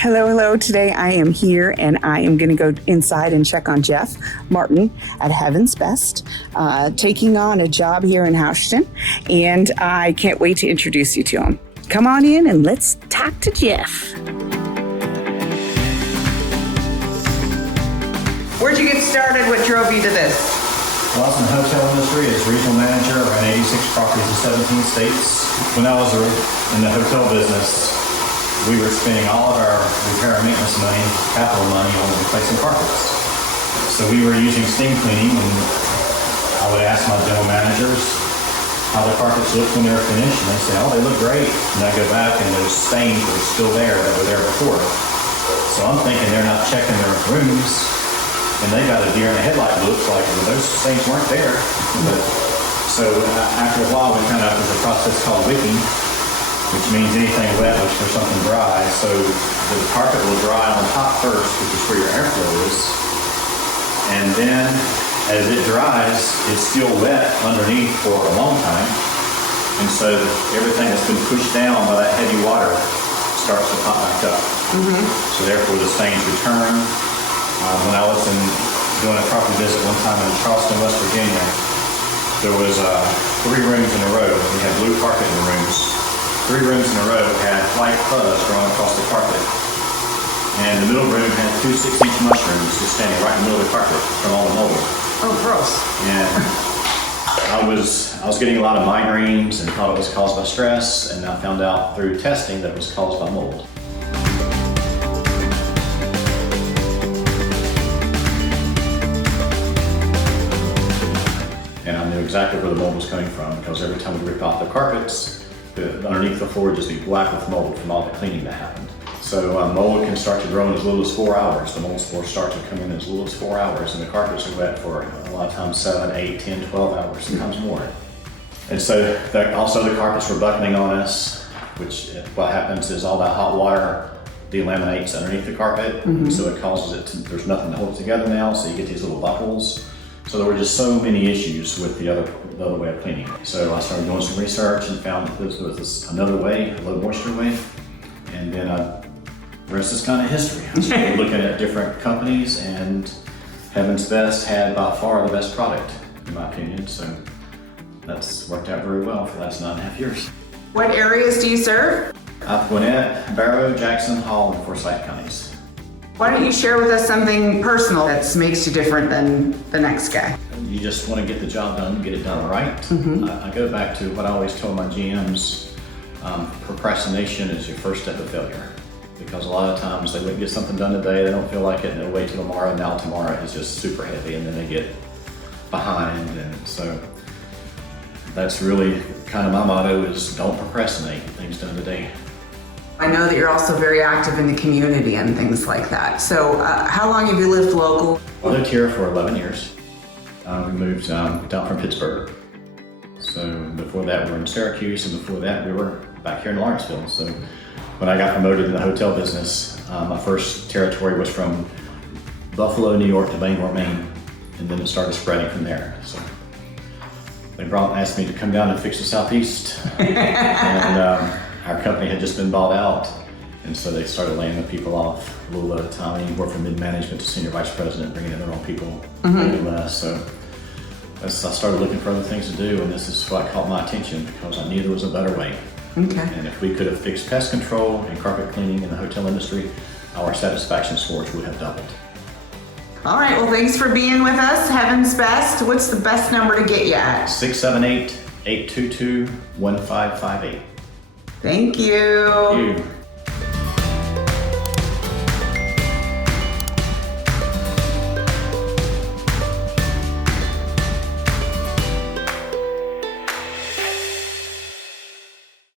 Hello. Today I am here and I am going to go inside and check on Jeff Martin at Heaven's Best, taking on a job here in Houston, and I can't wait to introduce you to him. Come on in and let's talk to Jeff. Where'd you get started? What drove you to this? Well, I was in the hotel industry as regional manager, around 86 properties in 17 states. When I was in the hotel business, we were spending all of our repair and maintenance money, capital money, on replacing carpets. So we were using steam cleaning, and I would ask my general managers how the carpets looked when they were finished, and they'd say, oh, they look great. And I go back and those stains were still there that were there before. So I'm thinking they're not checking their rooms, and they got a deer in the headlight looks like, well, those stains weren't there. So after a while, we found out there's a process called wicking, which means anything wet looks for something dry. So the carpet will dry on top first, which is where your airflow is. And then as it dries, it's still wet underneath for a long time. And so everything that's been pushed down by that heavy water starts to pop back up. So therefore the stains return. When I was doing a property visit one time in Charleston, West Virginia, there was 3 rooms in a row. We had blue carpet in the rooms. 3 rooms in a row had white fuzz growing across the carpet. And the middle room had 2 6-inch mushrooms just standing right in the middle of the carpet from all the mold. Oh, gross. And I was getting a lot of migraines and thought it was caused by stress, and I found out through testing that it was caused by mold. And I knew exactly where the mold was coming from, because every time we rip out the carpets, underneath the floor would just be black with mold from all the cleaning that happened. So mold can start to grow in as little as 4 hours. The mold spores start to come in as little as 4 hours, and the carpets are wet for a lot of times 7, 8, 10, 12 hours, sometimes more. And so also the carpets were buckling on us, which what happens is all that hot water delaminates underneath the carpet, so it causes it to, there's nothing to hold it together now, so you get these little buckles. So there were just so many issues with the other way of cleaning. So I started doing some research and found that there was another way, a low moisture way. And then the rest is kind of history. I started looking at different companies, and Heaven's Best had by far the best product, in my opinion. So that's worked out very well for the last 9.5 years. What areas do you serve? Gwinnett, Barrow, Jackson, Hall, and Forsyth counties. Why don't you share with us something personal that makes you different than the next guy? You just want to get the job done, get it done right. I go back to what I always told my GMs, procrastination is your first step of failure. Because a lot of times they wouldn't get something done today, they don't feel like it, and they'll wait till tomorrow. Now tomorrow is just super heavy, and then they get behind. And so that's really kind of my motto, is don't procrastinate, get things done today. I know that you're also very active in the community and things like that. So how long have you lived local? I lived here for 11 years. We moved down from Pittsburgh. So before that we were in Syracuse, and before that we were back here in Lawrenceville. So when I got promoted in the hotel business, my first territory was from Buffalo, New York to Bangor, Maine, and then it started spreading from there. So they asked me to come down and fix the Southeast. And our company had just been bought out, and so they started laying the people off a little at a time, anywhere from mid-management to senior vice president, bringing in their own people, paying less. So I started looking for other things to do, and this is what caught my attention, because I knew there was a better way. And if we could have fixed pest control and carpet cleaning in the hotel industry, our satisfaction scores would have doubled. All right, well, thanks for being with us. Heaven's Best. What's the best number to get you at? 678-822-1558. Thank you. Thank you.